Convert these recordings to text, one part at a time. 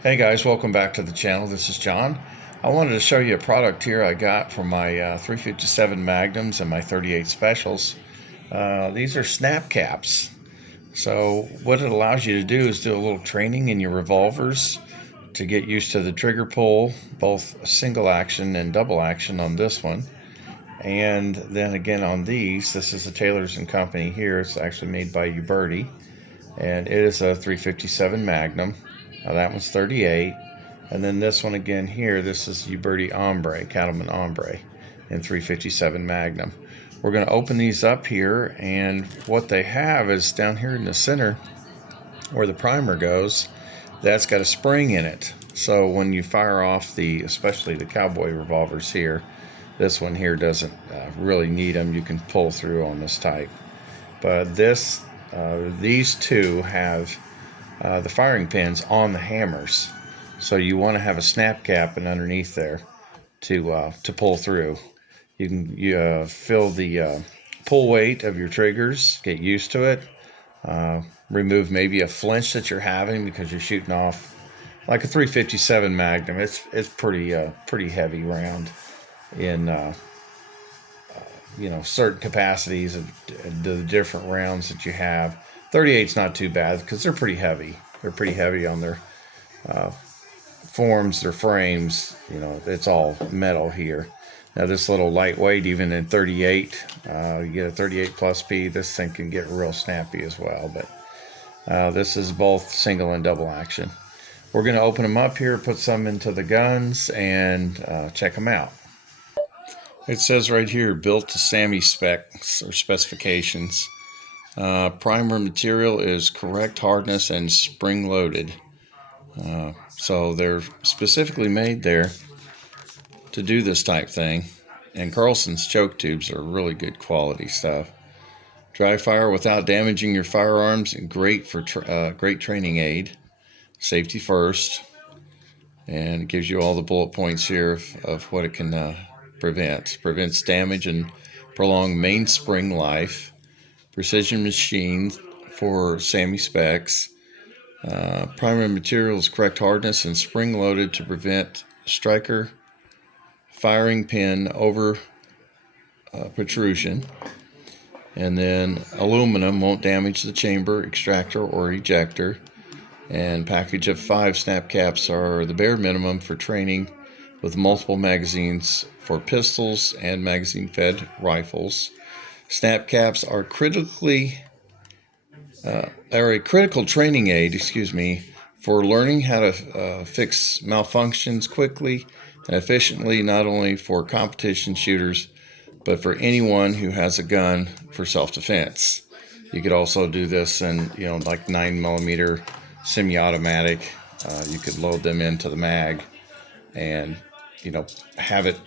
Hey guys, welcome back to the channel. This is John. I wanted to show you a product here I got from my 357 Magnums and my 38 Specials. These are snap caps. So what it allows you to do is do a little training in your revolvers to get used to the trigger pull, both single action and double action on this one. And then again on these, this is a Taylor's & Company here. It's actually made by Uberti. And it is a 357 Magnum. That one's 38. And then this one again here, this is Uberti Hombre, Cattleman Hombre in 357 Magnum. We're going to open these up here, and what they have is down here in the center where the primer goes, that's got a spring in it. So when you fire off especially the cowboy revolvers here, this one here doesn't really need them. You can pull through on this type. But these two have the firing pins on the hammers, so you want to have a snap cap and underneath there to pull through. You can feel the pull weight of your triggers, get used to it, remove maybe a flinch that you're having because you're shooting off like a 357 Magnum. It's pretty heavy round in certain capacities of the different rounds that you have. 38's not too bad because they're pretty heavy. They're pretty heavy on their forms, their frames. It's all metal here. Now this little lightweight, even in 38, you get a 38 plus P. This thing can get real snappy as well. But this is both single and double action. We're going to open them up here, put some into the guns, and check them out. It says right here, built to SAMI specs or specifications. Primer material is correct hardness and spring loaded. So they're specifically made there to do this type thing. And Carlson's choke tubes are really good quality stuff. Dry fire without damaging your firearms, great for great training aid. Safety first. And it gives you all the bullet points here of what it can prevent. Prevents damage and prolong mainspring life. Precision machine for SAMI specs. Primary materials correct hardness and spring loaded to prevent striker firing pin over protrusion. And then aluminum won't damage the chamber, extractor, or ejector. And package of 5 snap caps are the bare minimum for training with multiple magazines for pistols and magazine-fed rifles. Snap caps are a critical training aid, for learning how to fix malfunctions quickly and efficiently, not only for competition shooters, but for anyone who has a gun for self-defense. You could also do this in, like 9mm semi-automatic. You could load them into the mag and, have it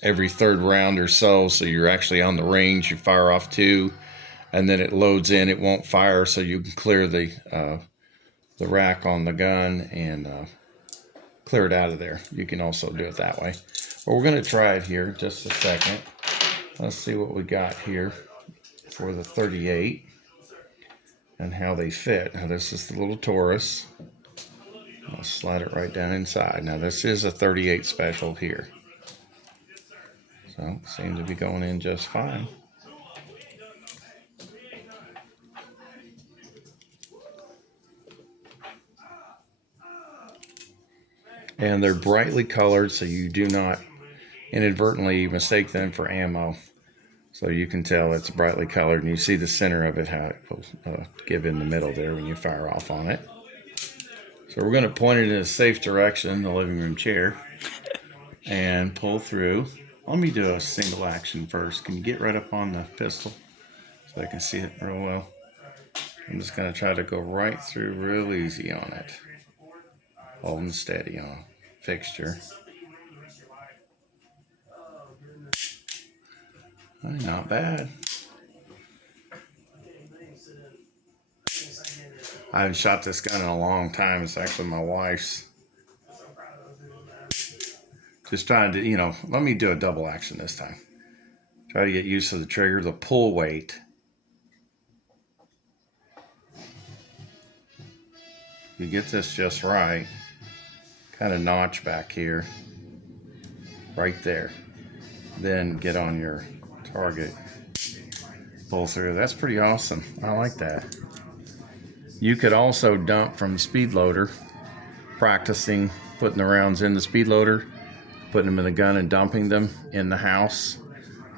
every third round or so you're actually on the range. You fire off 2, and then it loads in. It won't fire, so you can clear the rack on the gun and clear it out of there. You can also do it that way. Well, we're going to try it here just a second. Let's see what we got here for the 38 and how they fit. Now this is the little Taurus. I'll slide it right down inside. Now this is a 38 special here. So seems to be going in just fine. And they're brightly colored, so you do not inadvertently mistake them for ammo. So you can tell it's brightly colored, and you see the center of it, how it will give in the middle there when you fire off on it. So we're going to point it in a safe direction, the living room chair, and pull through. Let me do a single action first. Can you get right up on the pistol so I can see it real well? I'm just going to try to go right through real easy on it. Holding steady on fixture. Not bad. I haven't shot this gun in a long time. It's actually my wife's. Just trying to, let me do a double action this time. Try to get used to the trigger, the pull weight. You get this just right, kind of notch back here, right there. Then get on your target, pull through. That's pretty awesome. I like that. You could also dump from the speed loader, practicing putting the rounds in the speed loader, putting them in the gun and dumping them in the house,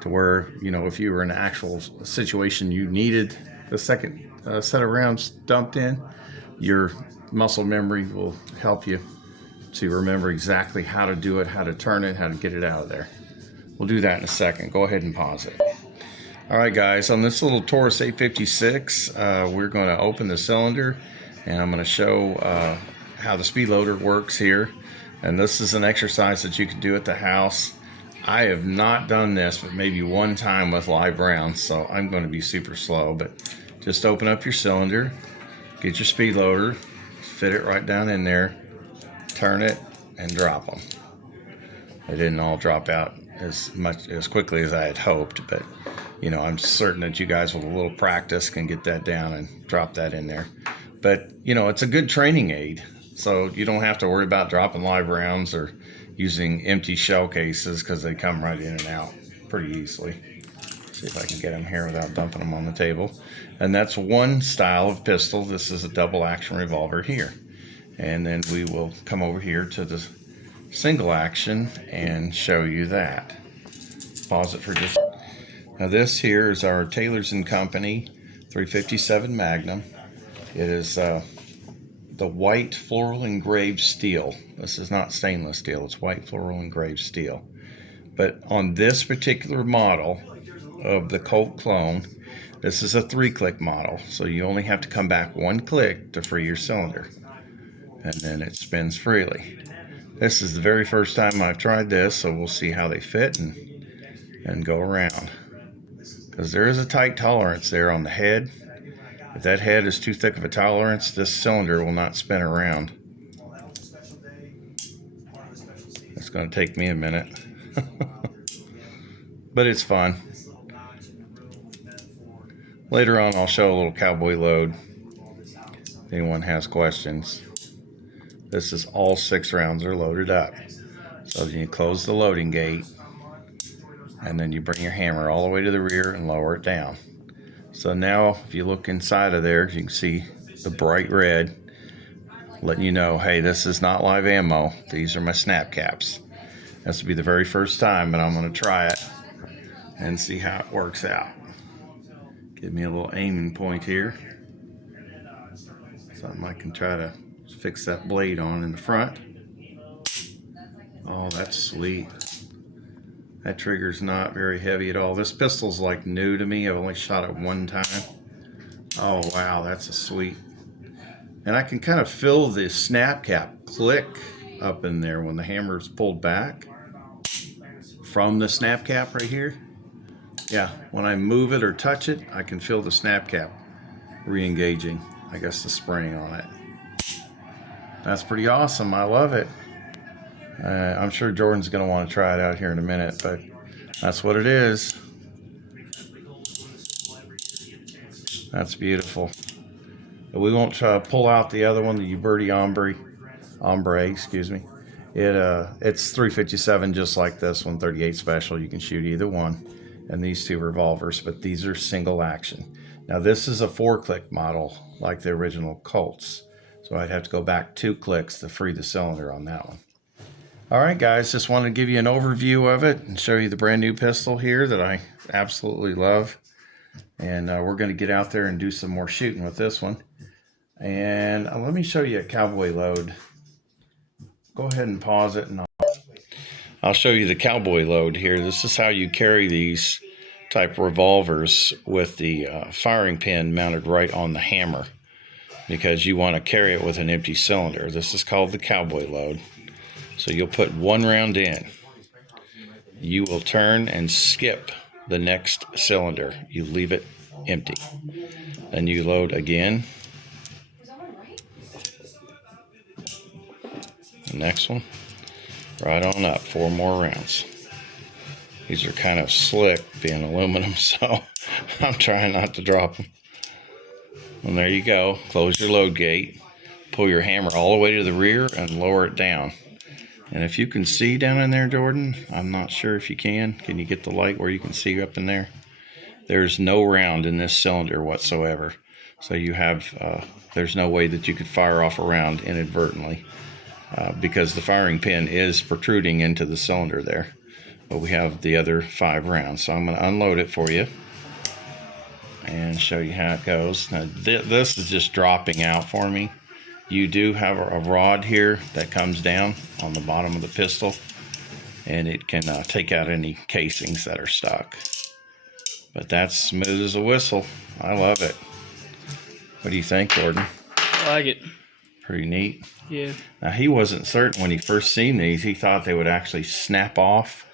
to where, you know, if you were in an actual situation you needed the second set of rounds dumped in, your muscle memory will help you to remember exactly how to do it, how to turn it, how to get it out of there. We'll do that in a second. Go ahead and pause it. All right, guys, on this little Taurus 856, we're going to open the cylinder, and I'm going to show how the speed loader works here. And this is an exercise that you can do at the house. I have not done this, but maybe one time with live rounds, so I'm going to be super slow. But just open up your cylinder, get your speed loader, fit it right down in there, turn it, and drop them. They didn't all drop out as quickly as I had hoped, but you know, I'm certain that you guys with a little practice can get that down and drop that in there. But you know, it's a good training aid, so you don't have to worry about dropping live rounds or using empty shell cases, because they come right in and out pretty easily. See if I can get them here without dumping them on the table. And that's one style of pistol. This is a double action revolver here. And then we will come over here to the single action and show you that. Pause it for just. Now this here is our Taylor's & Company 357 Magnum. It is the white floral engraved steel. This is not stainless steel, it's white floral engraved steel. But on this particular model of the Colt clone, this is a 3-click model, so you only have to come back 1 click to free your cylinder, and then it spins freely. This is the very first time I've tried this, so we'll see how they fit and go around, because there is a tight tolerance there on the head. If that head is too thick of a tolerance, this cylinder will not spin around. It's going to take me a minute. But it's fun. Later on, I'll show a little cowboy load if anyone has questions. This is all 6 rounds are loaded up. So then you close the loading gate, and then you bring your hammer all the way to the rear and lower it down. So now if you look inside of there, you can see the bright red letting you know, hey, this is not live ammo. These are my snap caps. This will be the very first time, but I'm going to try it and see how it works out. Give me a little aiming point here. Something I can try to fix that blade on in the front. Oh, that's sweet. That trigger's not very heavy at all. This pistol's like new to me. I've only shot it 1 time. Oh wow, that's a sweet. And I can kind of feel the snap cap click up in there when the hammer's pulled back from the snap cap right here. Yeah, when I move it or touch it, I can feel the snap cap re-engaging. I guess the spring on it. That's pretty awesome. I love it. I'm sure Jordan's going to want to try it out here in a minute, but that's what it is. That's beautiful. We won't try to pull out the other one, the Uberti Hombre, excuse me. It's 357 just like this one, 38 special. You can shoot either one, and these 2 revolvers, but these are single action. Now this is a 4-click model like the original Colts, so I'd have to go back 2 clicks to free the cylinder on that one. All right, guys, just wanted to give you an overview of it and show you the brand new pistol here that I absolutely love. And we're going to get out there and do some more shooting with this one. And let me show you a cowboy load. Go ahead and pause it, and I'll show you the cowboy load here. This is how you carry these type revolvers with the firing pin mounted right on the hammer, because you want to carry it with an empty cylinder. This is called the cowboy load. So you'll put 1 round in. You will turn and skip the next cylinder. You leave it empty. Then you load again. The next one. Right on up. 4 more rounds. These are kind of slick being aluminum, so I'm trying not to drop them. And there you go. Close your load gate. Pull your hammer all the way to the rear and lower it down. And if you can see down in there, Jordan, I'm not sure if you can. Can you get the light where you can see up in there? There's no round in this cylinder whatsoever. So you have, there's no way that you could fire off a round inadvertently because the firing pin is protruding into the cylinder there. But we have the other 5 rounds. So I'm going to unload it for you and show you how it goes. Now, this is just dropping out for me. You do have a rod here that comes down on the bottom of the pistol, and it can take out any casings that are stuck. But that's smooth as a whistle. I love it. What do you think, Gordon? I like it. Pretty neat. Yeah. Now, he wasn't certain when he first seen these. He thought they would actually snap off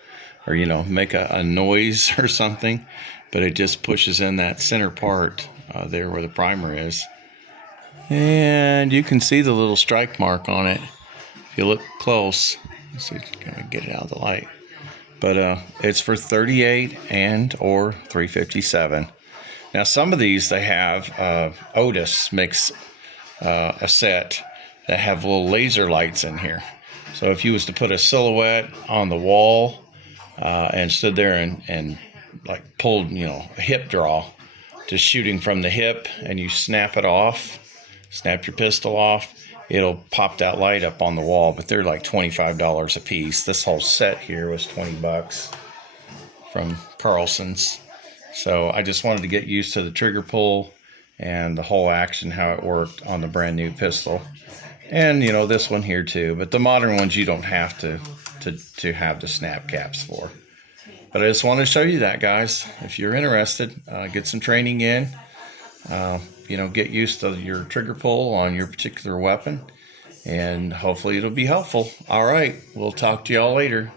or, you know, make a noise or something. But it just pushes in that center part there where the primer is. And you can see the little strike mark on it. If you look close, let's see if you can get it out of the light. But it's for 38 and or 357. Now some of these they have Otis makes a set that have little laser lights in here. So if you was to put a silhouette on the wall and stood there and like pulled, you know, a hip draw, just shooting from the hip, and you snap it off, snap your pistol off, it'll pop that light up on the wall. But they're like $25 a piece. This whole set here was 20 bucks from Carlson's. So I just wanted to get used to the trigger pull and the whole action, how it worked on the brand new pistol. And you know, this one here too, but the modern ones you don't have to have the snap caps for. But I just wanted to show you that, guys. If you're interested, get some training in. You know, get used to your trigger pull on your particular weapon, and hopefully it'll be helpful. All right, we'll talk to y'all later.